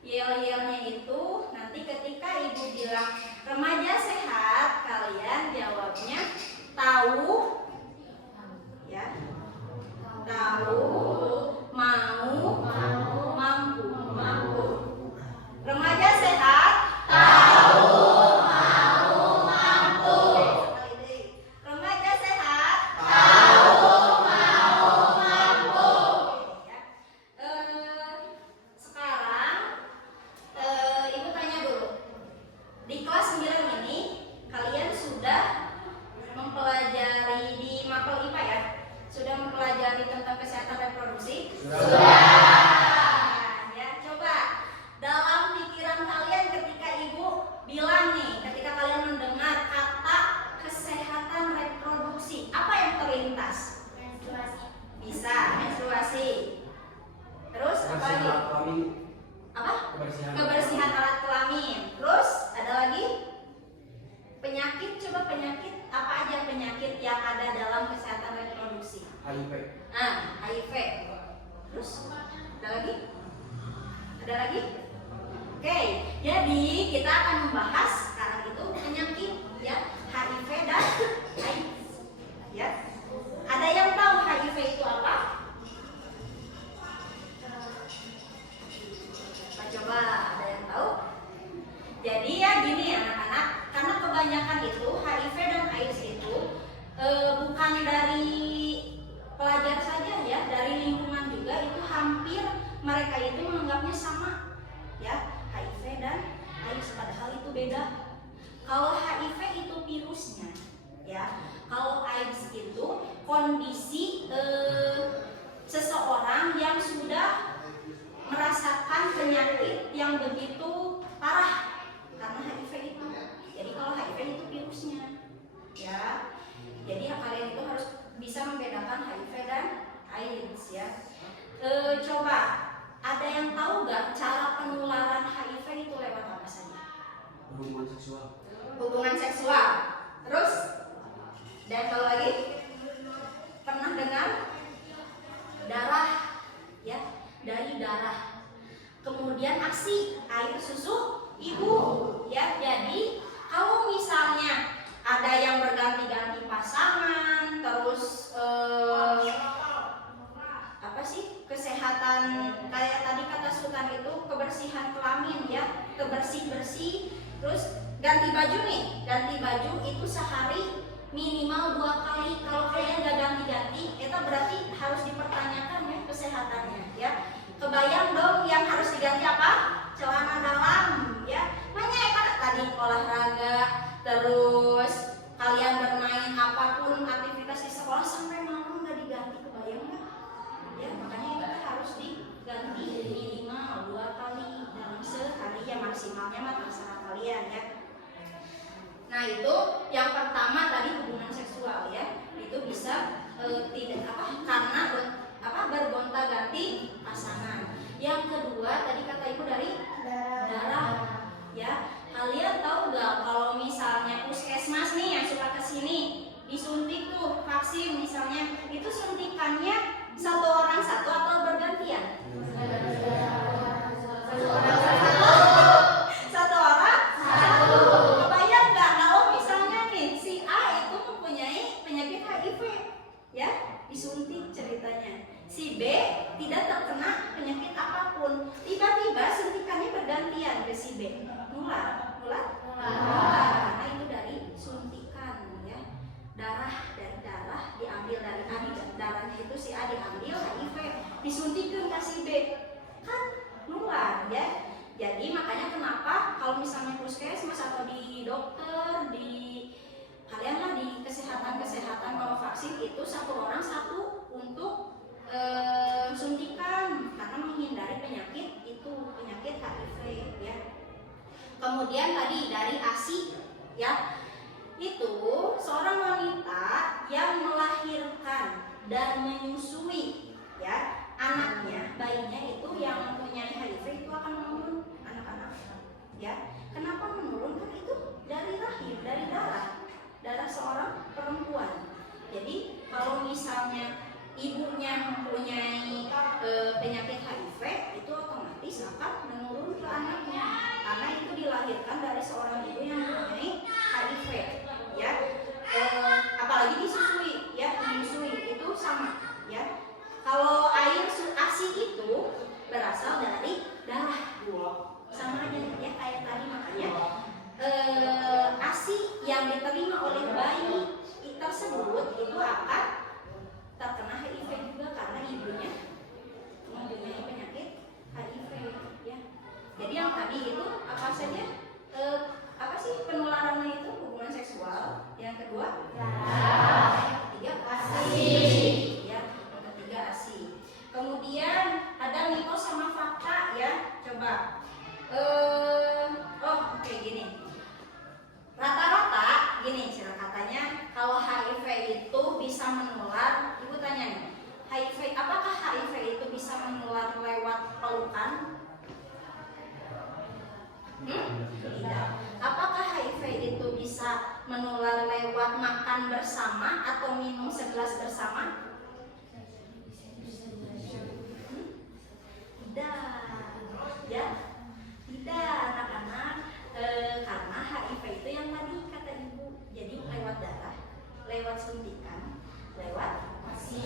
Yel-yelnya itu nanti ketika ibu bilang remaja sehat, kalian jawabnya tahu, ya, tahu, mau, mampu. Remaja sehat, tahu, mau, mampu. Sekali lagi. Remaja sehat, tahu, mau, mampu. Sekarang ibu tanya dulu. Di kelas 9 ini kalian sudah mempelajari di mapel IPA ya? Sudah mempelajari tentang kesehatan reproduksi? Sudah. Ya, coba dalam pikiran kalian ketika ibu bilang nih, ketika kalian mendengar kata kesehatan reproduksi, apa yang terlintas? Menstruasi. Bisa, menstruasi. Terus apa lagi? Apa? Kebersihan alat kelamin. Terus ada lagi? Penyakit, coba penyakit apa aja penyakit yang ada dalam kesehatan reproduksi? HIV. HIV. Terus ada lagi? Ada lagi? Oke, jadi kita akan membahas sekarang itu penyakit ya, HIV dan AIDS. Ya. Ada yang tahu HIV itu apa? Coba ada yang tahu? Jadi ya gini anak-anak, karena kebanyakan itu HIV dan AIDS itu bukan dari pelajar saja ya, dari lingkungan juga itu hampir mereka itu menganggapnya sama ya, HIV dan AIDS, padahal itu beda. Kalau HIV itu virusnya ya, kalau AIDS itu kondisi seseorang yang sudah merasakan penyakit yang begitu parah karena HIV itu. Jadi kalau HIV itu virusnya ya. Jadi kalian itu harus bisa membedakan HIV dan AIDS ya. Coba ada yang tahu gak cara penularan HIV itu lewat apa saja? Hubungan seksual. Hubungan seksual. Terus dan tahu lagi? Pernah dengar? Darah ya, dari darah. Kemudian ASI, air susu ibu ya. Jadi kalau misalnya ada yang berganti-ganti pasangan, terus apa sih, kesehatan kayak tadi kata Sultan itu kebersihan kelamin ya, kebersih-bersih, terus ganti baju nih, ganti baju itu sehari minimal 2 kali. Kalau kalian gak ganti-ganti, itu berarti harus dipertanyakan ya kesehatannya ya. Kebayang dong yang harus diganti apa? Celana dalam ya. Makanya kan tadi olahraga, terus kalian bermain apapun aktivitas di sekolah sampai malam nggak diganti, kebayang nggak? Ya makanya kita harus diganti minimal 2 kali dalam sehari ya, maksimalnya mah terserah kalian ya. Nah itu yang pertama tadi hubungan seksual ya, itu bisa tidak karena bergonta-ganti pasangan. Yang kedua tadi kata ibu dari darah ya. Kalian tahu gak kalau misalnya puskesmas nih yang suka kesini disuntik tuh vaksin misalnya, itu suntikannya satu orang satu atau bergantian? Satu orang satu. Kebayang gak kalau misalnya nih si A itu mempunyai penyakit HIV ya, disuntik ceritanya. Si B tidak terkena penyakit apapun, tiba-tiba suntikannya bergantian ke si B. Nular. Karena itu dari suntikan ya. Dari darah diambil dari A, darahnya itu si A diambil HIV, disuntikan ke si B, kan nular ya. Jadi makanya kenapa kalau misalnya puskesmas atau di dokter, di kalian lah di kesehatan kalau vaksin itu satu orang satu untuk suntikan karena menghindari penyakit itu, penyakit HIV ya. Kemudian tadi dari ASI ya, itu seorang wanita yang melahirkan dan menyusui ya anaknya, bayinya itu yang mempunyai HIV itu akan menurun anak-anak ya. Kenapa menurun? Kan itu dari rahim, dari darah seorang perempuan. Jadi kalau misalnya ibunya mempunyai penyakit HIV, itu otomatis akan menurun ke anaknya, karena itu dilahirkan dari seorang ibu yang mempunyai HIV, ya. Apalagi disusui, ya, menyusui itu sama, ya. Kalau air ASI itu berasal dari darah bulog, sama aja ya kayak tadi. Makanya ASI yang diterima oleh bayi tersebut itu akan terkena HIV juga karena ibunya mempunyai penyakit HIV, ya. Jadi yang tadi itu apa saja? Apa sih penularannya itu? Hubungan seksual. Yang kedua, yang ketiga ASI, ya. Yang ketiga ASI. Kemudian ada mitos sama fakta, ya. Coba. Oke, gini. Rata-rata gini cara katanya kalau HIV itu bisa menular. Ibu tanya nih, HIV, apakah HIV itu bisa menular lewat pelukan? Tidak. Apakah HIV itu bisa menular lewat makan bersama atau minum segelas bersama? Tidak. Ya, tidak anak-anak. Karena HIV itu yang tadi kata ibu, jadi lewat darah, lewat suntikan, lewat ASI,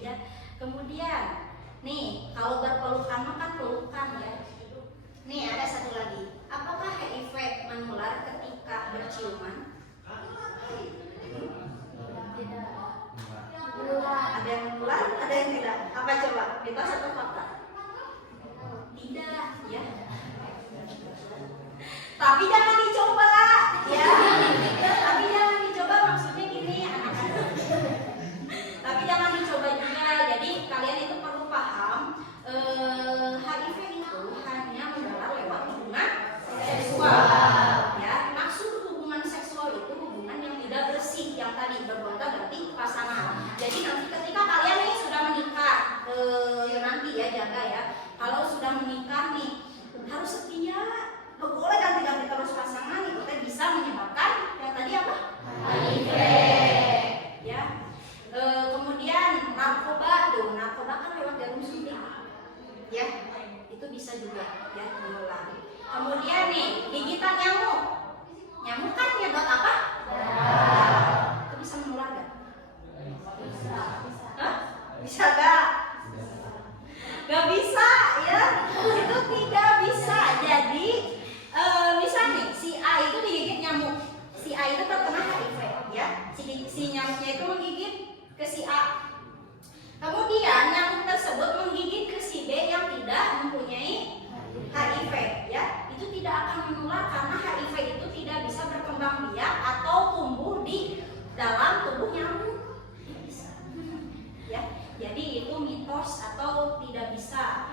ya. Kemudian nih kalau berpelukan makan pelukan, ya. Nih ada satu lagi, apakah HIV menular ketika berciuman? Tidak. Ada yang menular, ada yang tidak. Apa coba? Mitos atau fakta? Tidak, ya. Tapi jangan dicoba, ya. Tapi jangan dicoba, maksudnya gini anak-anak. Tapi jangan dicoba juga. Jadi kalian itu perlu paham, HIV itu hanya menular lewat hubungan seksual, ya. Maksud hubungan seksual itu hubungan yang tidak bersih, yang tadi bergonta-ganti pasangan. Jadi nanti ketika kalian nih sudah menikah, nanti ya jaga ya. Kalau sudah menikah nih harus setia. Gak boleh ganti-ganti terus pasangan, itu bisa menyebabkan yang tadi apa? HIV, ya. Kemudian narkoba tuh, narkoba kan lewat jarum suntik, ya. Itu bisa juga ya menular. Kemudian nih gigitan nyamuk, nyamuk kan nyedot apa? Itu bisa menular gak? Bisa. Hah? Bisa gak? Gak bisa, ya. Itu tidak bisa. Jadi misal nih si A itu digigit nyamuk, si A itu terkena HIV, ya. Si nyamuknya itu menggigit ke si A. Kemudian nyamuk tersebut menggigit ke si B yang tidak mempunyai HIV, ya. Itu tidak akan menular karena HIV itu tidak bisa berkembang biak atau tumbuh di dalam tubuh nyamuk. Tidak bisa. Ya. Jadi itu mitos atau tidak bisa.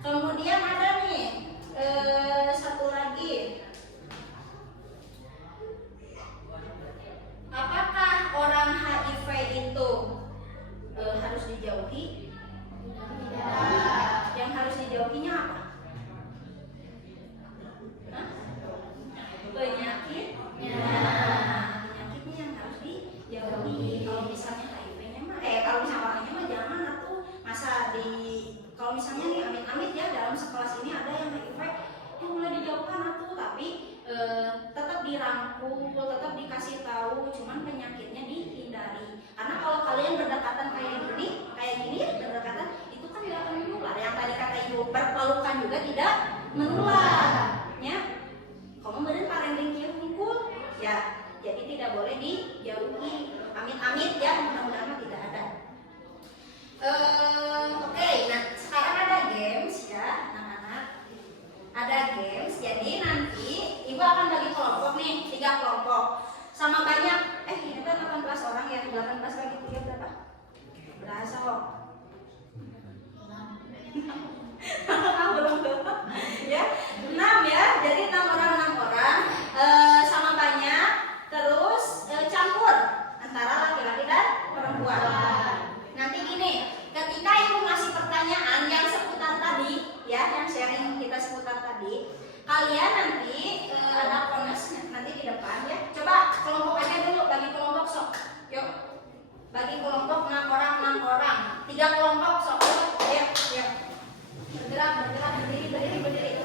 Kemudian ada nih satu lagi, apakah orang HIV itu harus dijauhi? Tidak. Yang harus dijauhinya apa? Hah? Penyakitnya. Penyakitnya yang harus dijauhi. Kalau misalnya HIV-nya mah, kalau misalnya orangnya mah jangan atuh. Masa kalau misalnya nih amit-amit ya dalam sekelas ini ada yang HIV, mulai dijauhkan atuh, tapi tetap dirangkul, tetap dikasih tahu, cuman penyakitnya dihindari. Karena kalau kalian berdekatan kayak gini ya berdekatan, itu kan tidak akan menular. Yang tadi kata ibu berpelukan juga tidak menular, ya. Kamu beren parenting kieu hungkul, ya. Jadi tidak boleh dijauhi. Amit-amit ya, mudah-mudahan tidak ada. Oke, nah sekarang ada games ya anak-anak. Ada games, jadi nanti ibu akan bagi kelompok nih, 3 kelompok. Sama banyak, ini kan 18 orang ya, 18 bagi 3 berapa? Berasa kok. Ya, 6 ya, jadi 6 orang, sama banyak, terus campur antara laki-laki dan perempuan. Nanti gini, ketika ibu ngasih pertanyaan yang seputar tadi, ya, yang sharing kita seputar tadi, kalian nanti ada kones nanti di depan ya. Coba kelompok aja dulu, bagi kelompok sok. Yuk, bagi kelompok 6 orang, 3 kelompok sok. Yuk. Bergerak, berdiri.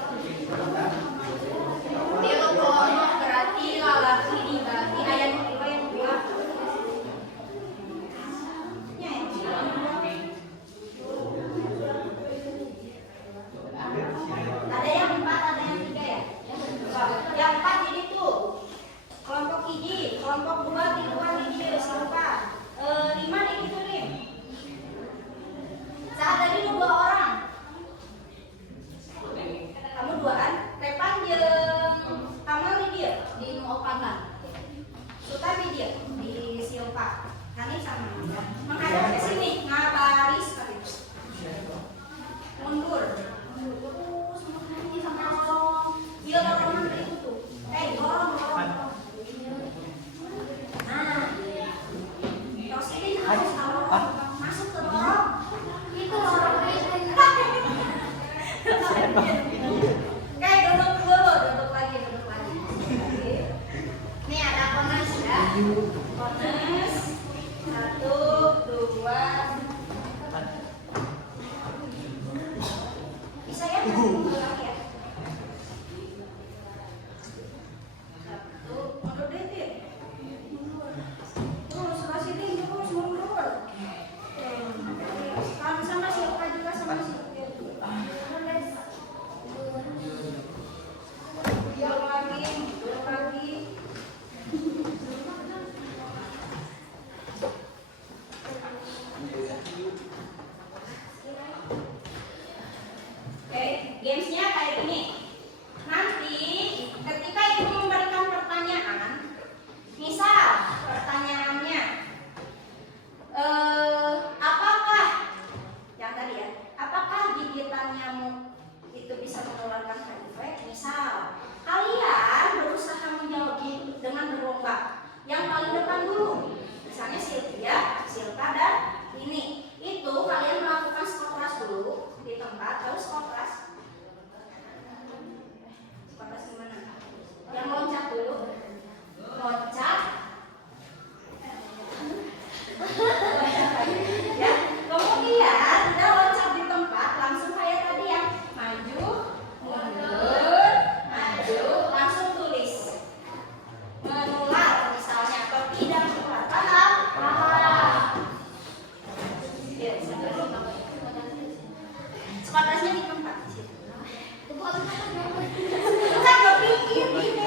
Enggak kepikir ini.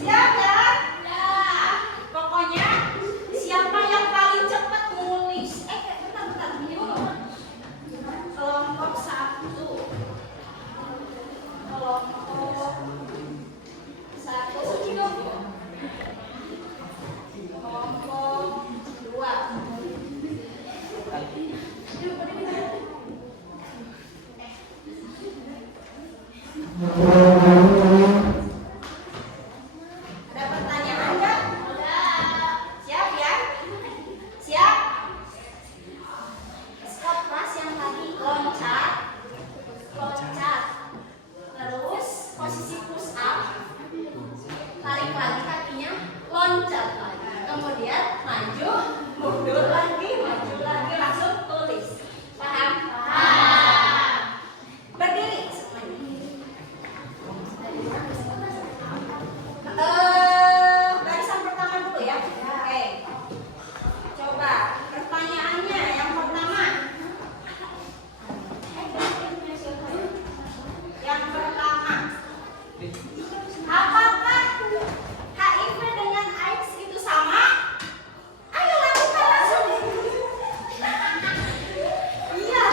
Siap ya? Ya. Pokoknya siapa yang paling cepat nulis? Bentar. Kelompok 1. Kelompok 1. Kelompok 2. Ada pertanyaan nggak? Siap ya? Siap? Stop kelas yang tadi loncat. Terus posisi push up. Tarik lagi kakinya, loncat lagi. Kemudian maju, mundur lagi, maju lagi, langsung tulis. Paham? Paham. Berdiri semuanya. Barisan pertama dulu ya. Oke. Coba pertanyaannya yang pertama. Yang pertama. Apakah HIV dengan AIDS itu sama? Ayo lakukan langsung. Iya.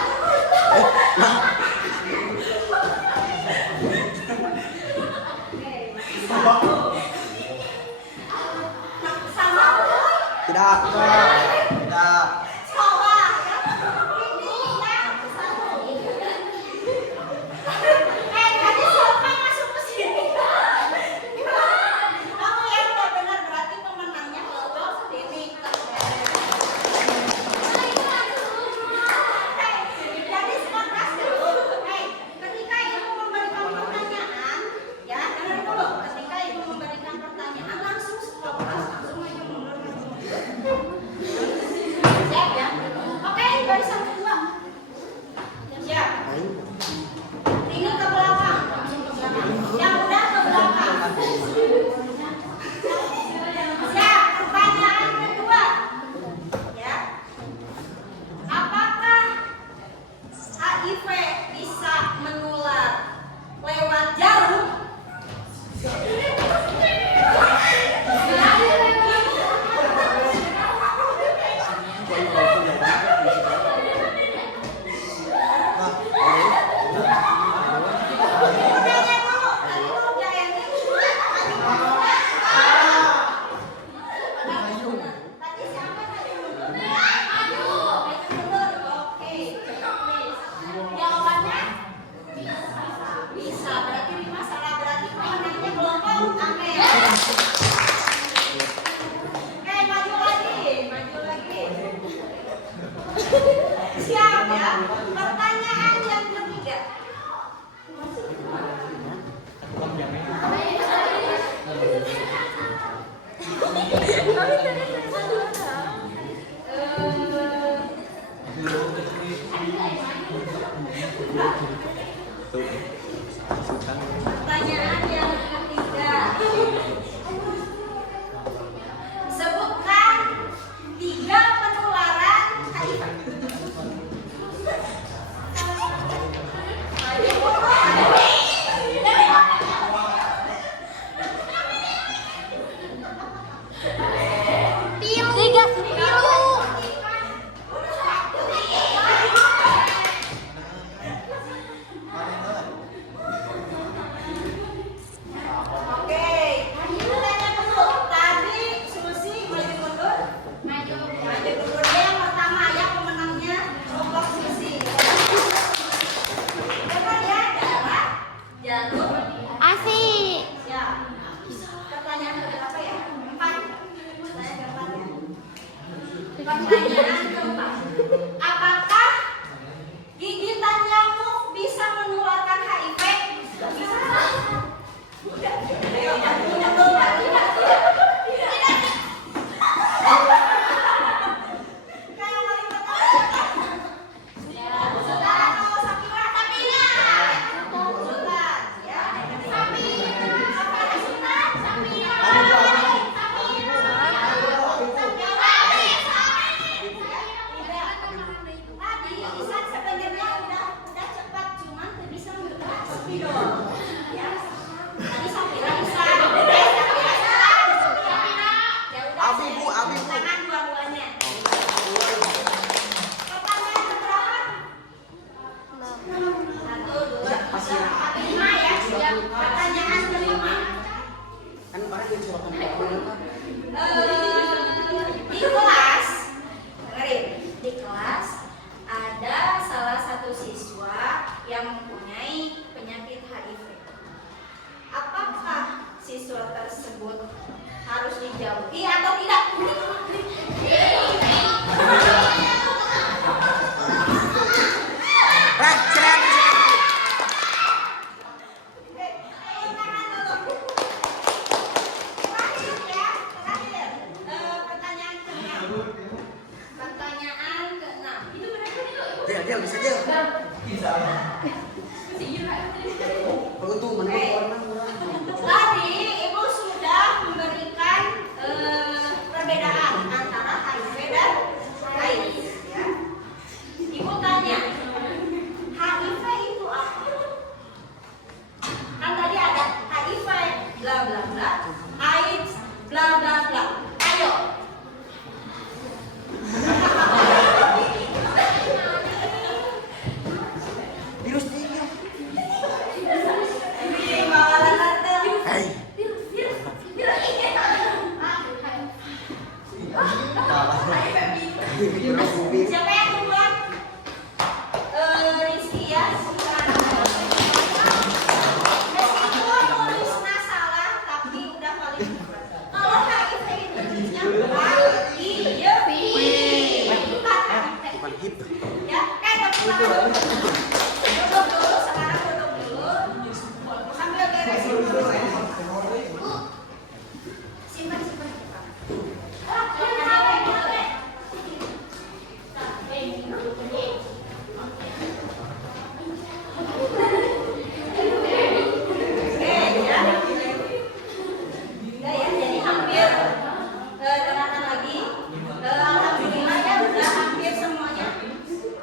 Sama? Tidak. Coba. Ini yang satu. Tadi siapa masuk ke sini? Kamu yang udah benar, berarti pemenangnya kelompok ini. Jadi sepakat dulu. Ketika ibu memberikan pertanyaan, ya dengar dulu. Ketika ibu memberikan pertanyaan langsung stop kelas, langsung maju mundur. Siap ya? Oke, barisan kedua. Siap. Ini ke belakang. Yang udah ke belakang. Siap. Pertanyaan kedua. Ya. Apakah HIV bisa menular lewat jarum? Bisa, berarti 5 salah, berarti pemenangnya kelompok Amin. Maju lagi. Siap ya. Pertanyaan yang ketiga. Pertanyaan yang ketiga. Sebutkan 3 penularan HIV. Del, bisa Del. Beruntung menang Tadi Ibu sudah memberikan perbedaan antara HIV dan AIDS. Ya. Ibu tanya, HIV itu apa? Kan tadi ada HIV, bla bla bla, AIDS, bla bla bla. Ayo. virus tinggal. Ini malah datang. Hei. Siapa yang duluan? Rizky ya. Meskipun tulisnya salah, tapi udah paling. Kalau HIV itu tulisnya Bukan hip. ya, duduk dulu, sekarang duduk dulu. Sambil beresin dulu ya. Simpan. Jadi hampir dengarkan lagi. Alhamdulillah ya udah hampir semuanya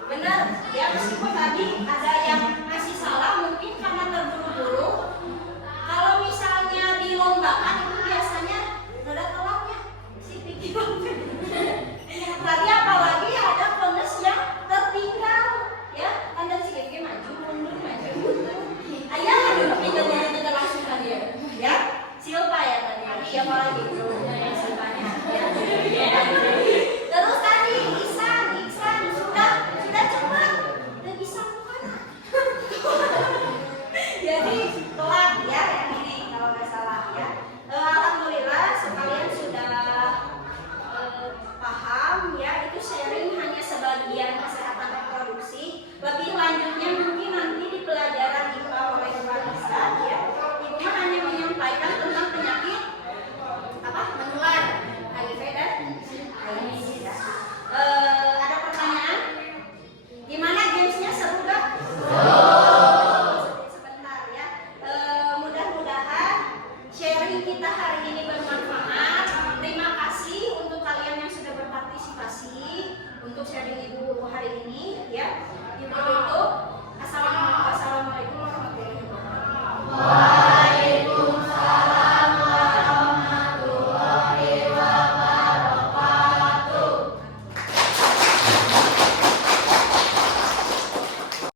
benar ya, meskipun tadi ada yang masih salah mungkin karena terburu-buru. Kalau misalnya dilombakan itu biasanya rada telatnya si pikirannya. Tadi apalagi ada bonus yang tertinggal ya, ada si Kiki maju mundur. Ayah duduk di tengah langsung tadi ya. Silpa ya tadi apalagi itu Silpanya ya. Terus tadi Iksan sudah cepat, udah bisa kemana? Jadi telat ya yang ini kalau nggak salah ya. Alhamdulillah sekalian sudah paham ya, itu sharing hanya sebagian kesehatan reproduksi. Lebih lanjutnya mungkin nanti di pelajaran IPA oleh Pak Nisa ya. Ibu mah hanya menyampaikan tentang penyakit menular HIV dan AIDS ya. Ada pertanyaan? Gimana gamesnya, seru gak? Sebentar ya. Mudah-mudahan sharing kita hari